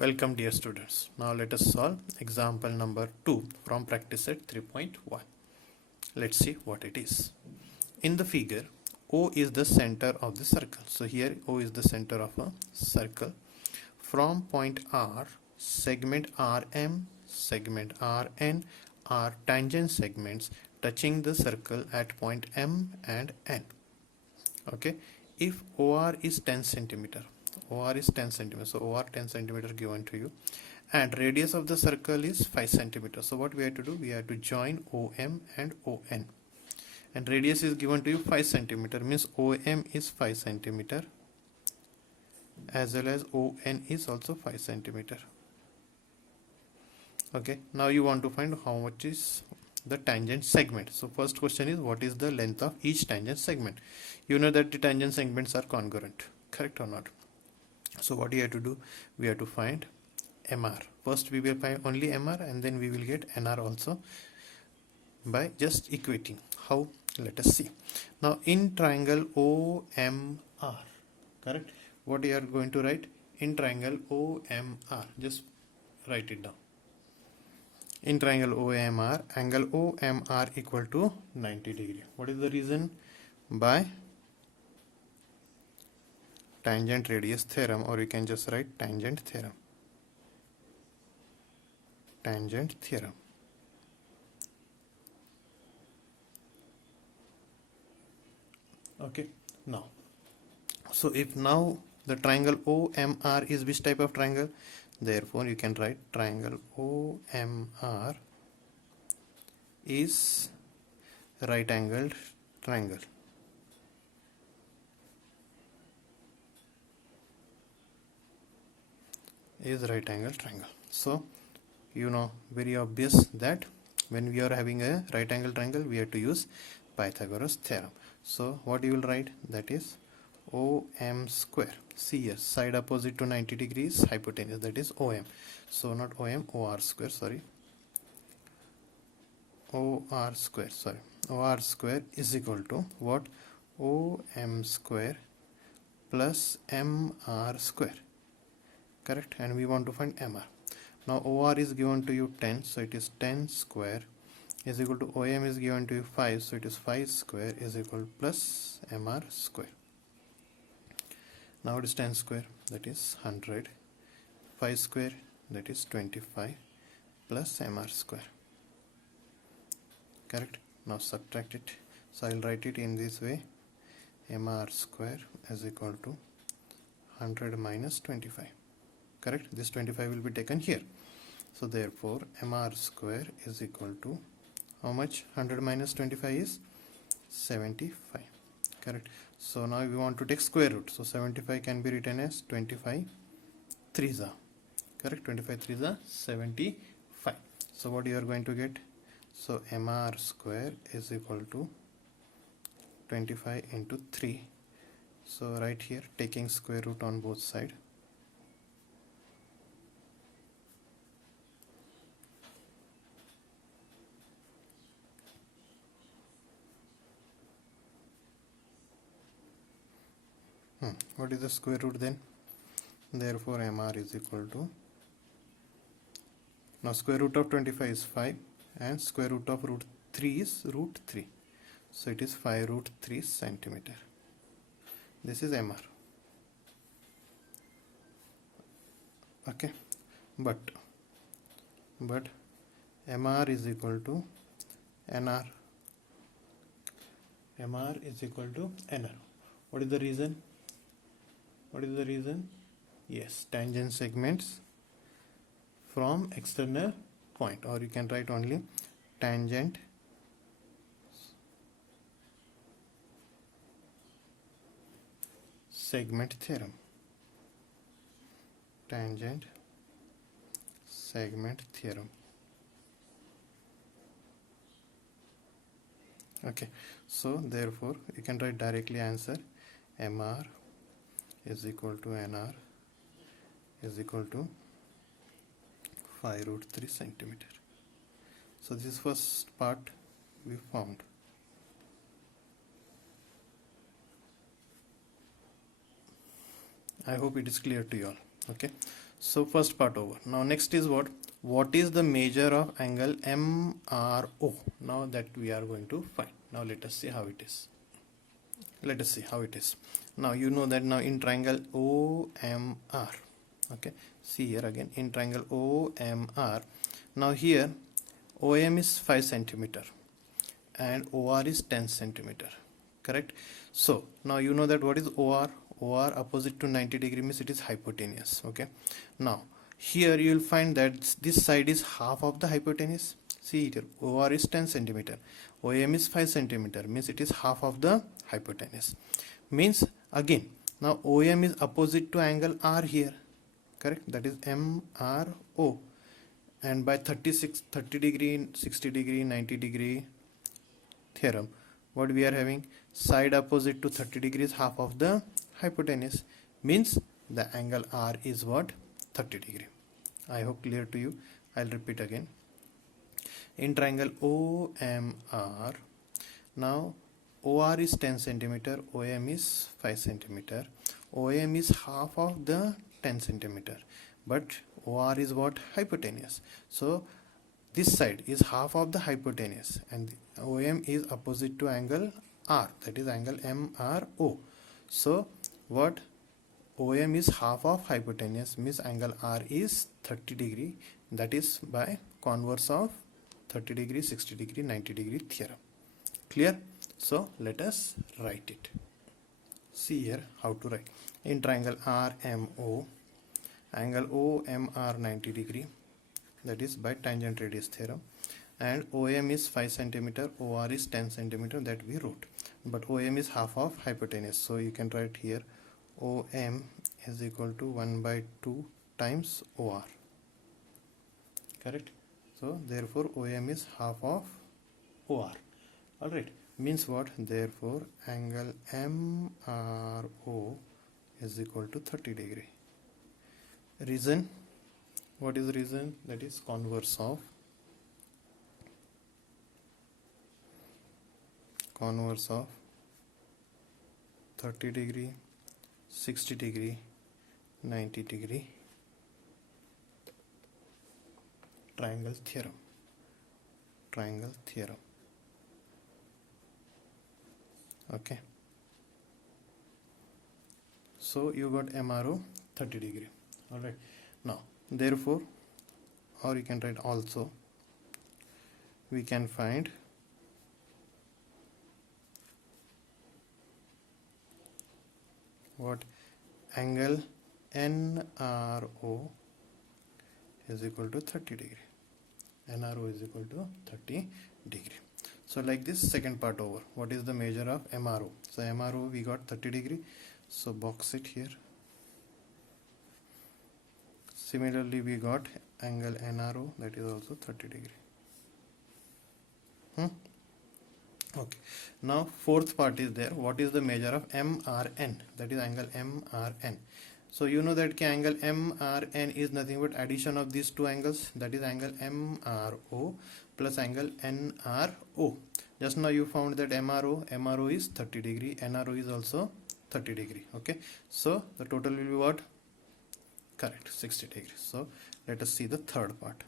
Welcome dear students. Now let us solve example number 2 from practice set 3.1. Let's see what it is. In the figure, O is the center of the circle. So here O is the center of a circle. From point R, segment RM, segment RN are tangent segments touching the circle at point M and N. Okay, if OR is 10 centimeter, OR is 10 centimeter, so OR 10 centimeter given to you, and radius of the circle is 5 centimeter. So what we have to do, we have to join OM and ON, and radius is given to you 5 centimeter, means OM is 5 centimeter as well as ON is also 5 centimeter. Okay, now you want to find how much is the tangent segment. So first question is, what is the length of each tangent segment? You know that the tangent segments are congruent, correct or not? So what you have to do, we have to find MR. First we will find only MR and then we will get NR also by just equating. How? Let us see. Now in triangle OMR, correct, what you are going to write? In triangle OMR, just write it down. In triangle OMR, angle OMR equal to 90 degree. What is the reason? By tangent radius theorem, or you can just write tangent theorem. Tangent theorem. Okay, now, so if now the triangle OMR is which type of triangle? Therefore you can write triangle OMR is right angled triangle. Is right angle triangle. So you know, very obvious that when we are having a right angle triangle, we have to use Pythagoras theorem. So what you will write, that is OM square. See here, side opposite to 90 degrees hypotenuse, that is OM. So not OM, OR square, sorry. OR square, sorry. OR square is equal to what? OM square plus MR square. Correct? And we want to find MR. Now OR is given to you 10, so it is 10 square is equal to OM is given to you 5, so it is 5 square is equal to plus MR square. Now it is 10 square, that is 100, 5 square, that is 25 plus MR square. Correct? Now subtract it. So I will write it in this way. MR square is equal to 100 minus 25. Correct? This 25 will be taken here. So therefore MR square is equal to how much? 100 minus 25 is 75. Correct? So now we want to take square root. So 75 can be written as 25 threes are. Correct? 25 threes are 75. So what you are going to get? So MR square is equal to 25 into 3. So right here, taking square root on both sides. What is the square root then? Therefore MR is equal to, now square root of 25 is 5 and square root of root 3 is root 3. So it is 5 root 3 centimeter. This is MR. Okay, but MR is equal to NR. MR is equal to NR. What is the reason? What is the reason? Yes, tangent segments from external point, or you can write only tangent segment theorem. Tangent segment theorem. Okay, so therefore you can write directly answer MR is equal to NR is equal to 5 root 3 centimeter. So this first part we found. I hope it is clear to you all. Okay, So first part over. Now next is what is the measure of angle MRO? Now that we are going to find. Now let us see how it is. Let us see how it is. Now you know that now in triangle OMR, okay, see here again in triangle OMR. Now here OM is 5 centimeter and OR is 10 centimeter, correct? So now you know that what is OR? OR opposite to 90 degree means it is hypotenuse. Okay, now here you will find that this side is half of the hypotenuse. See here, OR is 10 centimeter, OM is 5 centimeter, means it is half of the hypotenuse. Means again now OM is opposite to angle R here, correct? That is MRO, and by 30 degree, 60 degree, 90 degree theorem, what we are having, side opposite to 30 degrees half of the hypotenuse, means the angle R is what? 30 degree. I hope clear to you. I'll repeat again. In triangle OMR, now OR is 10 centimeter, OM is 5 centimeter. OM is half of the 10 centimeter, but OR is what? Hypotenuse. So this side is half of the hypotenuse and OM is opposite to angle R, that is angle MRO. So what? OM is half of hypotenuse, means angle R is 30 degree, that is by converse of 30 degree, 60 degree, 90 degree theorem. Clear? So let us write it. See here how to write. In triangle RMO, angle OMR 90 degree, that is by tangent radius theorem, and OM is 5 centimeter, OR is 10 centimeter, that we wrote, but OM is half of hypotenuse, so you can write here OM is equal to 1 by 2 times OR, correct? So therefore OM is half of OR. Alright, means what? Therefore angle MRO is equal to 30 degree. Reason? What is the reason? That is converse of 30 degree, 60 degree, 90 degree triangle theorem. Okay, so you got MRO 30 degree. Alright, now therefore, or you can write also, we can find what? Angle NRO is equal to 30 degree. NRO is equal to 30 degree. So like this, second part over. What is the measure of MRO? So MRO we got 30 degree, so box it here. Similarly we got angle NRO, that is also 30 degree. Okay, now fourth part is there. What is the measure of MRN? That is angle MRN. So you know that angle MRN is nothing but addition of these two angles, that is angle MRO plus angle NRO. Just now you found that MRO is 30 degree, NRO is also 30 degree. Okay, so the total will be what? Correct, 60 degrees. So let us see the third part.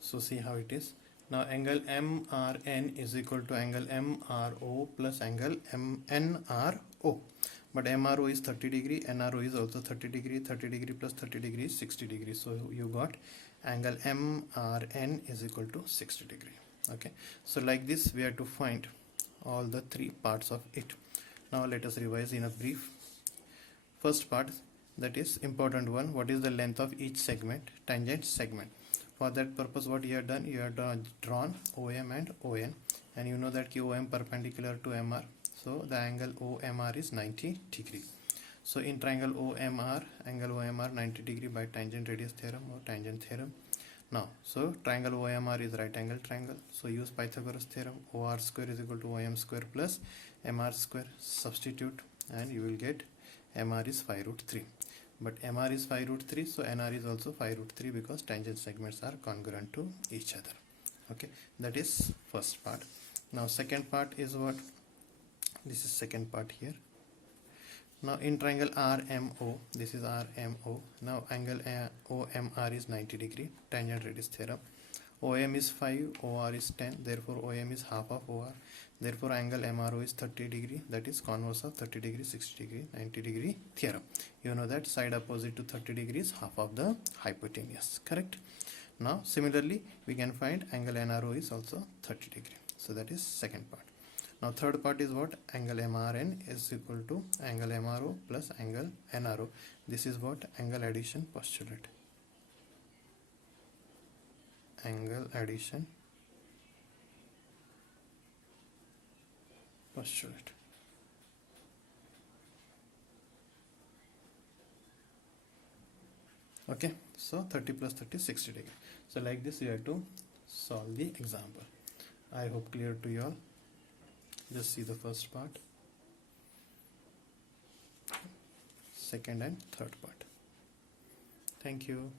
So see how it is. Now angle MRN is equal to angle MRO plus angle NRO. But MRO is 30 degree, NRO is also 30 degree, 30 degree plus 30 degree is 60 degree. So you got angle MRN is equal to 60 degree. Okay, so like this we have to find all the three parts of it. Now let us revise in a brief. First part, that is important one. What is the length of each segment? Tangent segment. For that purpose, what you have done, you have drawn OM and ON, and you know that OM perpendicular to MR, so the angle OMR is 90 degree. So in triangle OMR, angle OMR 90 degree by tangent radius theorem or tangent theorem. Now, so triangle OMR is right angle triangle, so use Pythagoras theorem. OR square is equal to OM square plus MR square. Substitute and you will get MR is 5 root 3. But MR is 5 root 3, so NR is also 5 root 3 because tangent segments are congruent to each other. Okay, that is first part. Now second part is what? This is second part here. Now in triangle RMO, this is RMO. Now angle OMR is 90 degree, tangent radius theorem. OM is 5, OR is 10, therefore OM is half of OR. Therefore angle MRO is 30 degree, that is converse of 30 degree, 60 degree, 90 degree theorem. You know that side opposite to 30 degree is half of the hypotenuse, correct? Now similarly we can find angle NRO is also 30 degree. So that is second part. Now third part is what? Angle MRN is equal to angle MRO plus angle NRO. This is what? Angle addition postulate. Angle addition postulate. Okay, so 30 plus 30, 60 degree. So like this you have to solve the example. I hope clear to you all. Just see the first part, second and third part. Thank you.